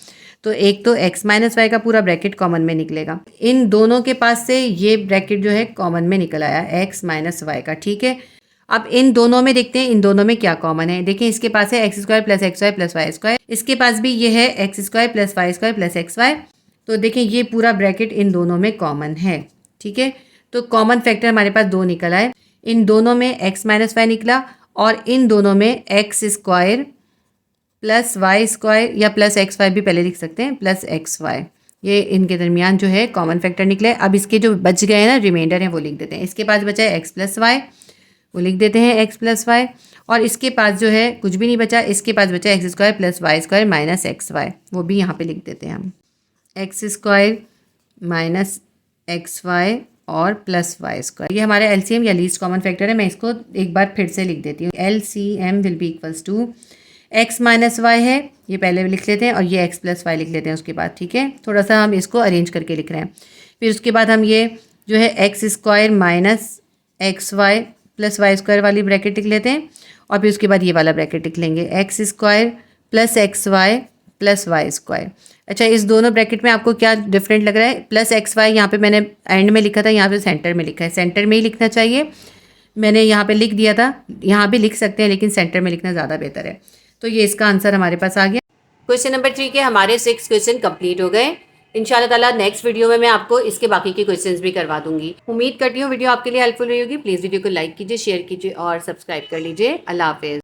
तो एक तो एक्स माइनस वाई का पूरा ब्रैकेट कॉमन में निकलेगा, इन दोनों के पास से ये ब्रैकेट जो है कॉमन में निकल आया एक्स माइनस वाई का, ठीक है। अब इन दोनों में देखते हैं इन दोनों में क्या कॉमन है। देखिए इसके पास है x square plus x y plus y square, इसके पास भी ये है x square plus y square plus x y. तो देखिए ये पूरा ब्रैकेट इन दोनों में कॉमन है, ठीक है। तो कॉमन फैक्टर हमारे पास 2 निकल आए, इन दोनों में एक्स माइनस वाई निकला और इन दोनों में x square plus y square या प्लस एक्स वाई भी पहले लिख सकते हैं, प्लस एक्स वाई, ये इनके दरमियान जो है कॉमन फैक्टर निकले। अब इसके जो बच गए हैं ना रिमाइंडर हैं वो लिख देते हैं। इसके पास बचा है एक्स प्लस वाई, वो लिख देते हैं एक्स प्लस वाई, और इसके पास जो है कुछ भी नहीं बचा, इसके पास बचा x square plus y square minus x y, वो भी यहाँ पे लिख देते हैं हम, x square minus x y और प्लस वाई स्क्वायर। ये हमारा एलसीएम या लीस्ट कॉमन फैक्टर है। मैं इसको एक बार फिर से लिख देती हूँ, LCM will be equals to x minus y है, ये पहले लिख लेते हैं, और ये एक्स प्लस वाई लिख लेते हैं उसके बाद, ठीक है। थोड़ा सा हम इसको अरेंज करके लिख रहे हैं। फिर उसके बाद हम ये जो है x square minus x y plus y square वाली ब्रैकेट लिख लेते हैं, और फिर उसके बाद ये वाला ब्रैकेट लिख लेंगे, x square plus x y plus y square. अच्छा, इस दोनों ब्रैकेट में आपको क्या डिफरेंट लग रहा है, प्लस एक्स वाई यहाँ पे मैंने एंड में लिखा था, यहाँ पे सेंटर में लिखा है, सेंटर में ही लिखना चाहिए, मैंने यहाँ पे लिख दिया था, यहाँ भी लिख सकते हैं लेकिन सेंटर में लिखना ज़्यादा बेहतर है। तो ये इसका आंसर हमारे पास आ गया। क्वेश्चन नंबर 3 के हमारे 6 क्वेश्चन कंप्लीट हो गए। इंशाल्लाह ताला नेक्स्ट वीडियो में मैं आपको इसके बाकी के क्वेश्चंस भी करवा दूंगी। उम्मीद करती हूँ वीडियो आपके लिए हेल्पफुल रही होगी। प्लीज़ वीडियो को लाइक कीजिए, शेयर कीजिए और सब्सक्राइब कर लीजिए। अल्लाह हाफिज़।